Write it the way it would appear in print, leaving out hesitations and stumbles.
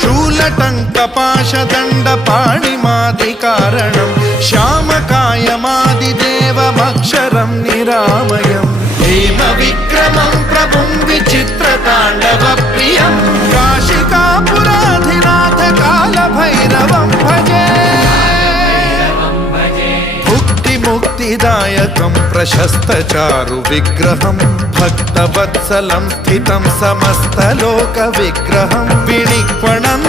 शूलटङ्कपाशदण्डपाणिमादिकारणं श्यामकायमादिदेवमक्षरं निरामयं हेमविक्रमं प्रभुं विचित्रताण्डवप्रियं काशिकापुराधिनाथ कालभैरवं भजे मुक्तिदायकं प्रशस्तचारु विग्रहं भक्तवत्सलं स्थितं समस्तलोकविग्रहं विनिक्वणं